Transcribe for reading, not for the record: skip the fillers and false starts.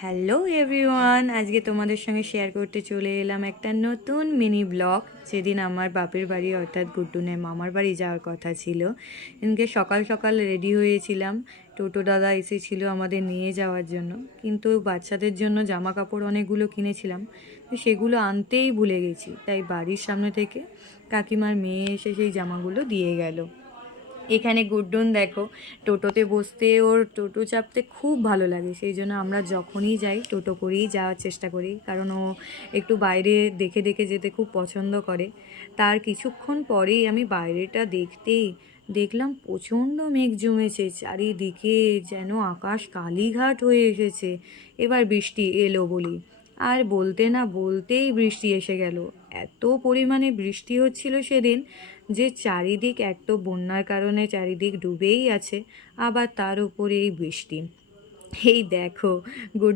Hello everyone, আজকে তোমাদের সঙ্গে শেয়ার করতে চলে এলাম একটা নতুন মিনি ব্লগ। যেদিন আমার বাপের বাড়ি অর্থাৎ গুড্ডুনের মামার বাড়ি যাওয়ার কথা ছিল, এদিনকে সকাল সকাল রেডি হয়েছিলাম। টোটো দাদা এসেছিল আমাদের নিয়ে যাওয়ার জন্য, কিন্তু বাচ্চাদের জন্য জামা কাপড় অনেকগুলো কিনেছিলাম, তো সেগুলো আনতেই ভুলে গেছি। তাই বাড়ির সামনে থেকে কাকিমার মেয়ে এসে সেই জামাগুলো দিয়ে গেল। এখানে গুড্ডুন দেখো, টোটোতে বসতে ওর টোটো চাপতে খুব ভালো লাগে, সেই জন্য আমরা যখনই যাই টোটো করেই যাওয়ার চেষ্টা করি, কারণ ও একটু বাইরে দেখে দেখে যেতে খুব পছন্দ করে। তার কিছুক্ষণ পরেই আমি বাইরেটা দেখতেই দেখলাম প্রচণ্ড মেঘ জমেছে চারিদিকে, যেন আকাশ কালীঘাট হয়ে এসেছে। এবার বৃষ্টি এলো বলি, আর বলতে না বলতেই বৃষ্টি এসে গেল। এত পরিমাণে বৃষ্টি হচ্ছিল সেদিন যে চারিদিক এক তো বন্যার কারণে চারিদিক ডুবেই আছে, আবার তার উপরে এই বৃষ্টি। এই দেখো,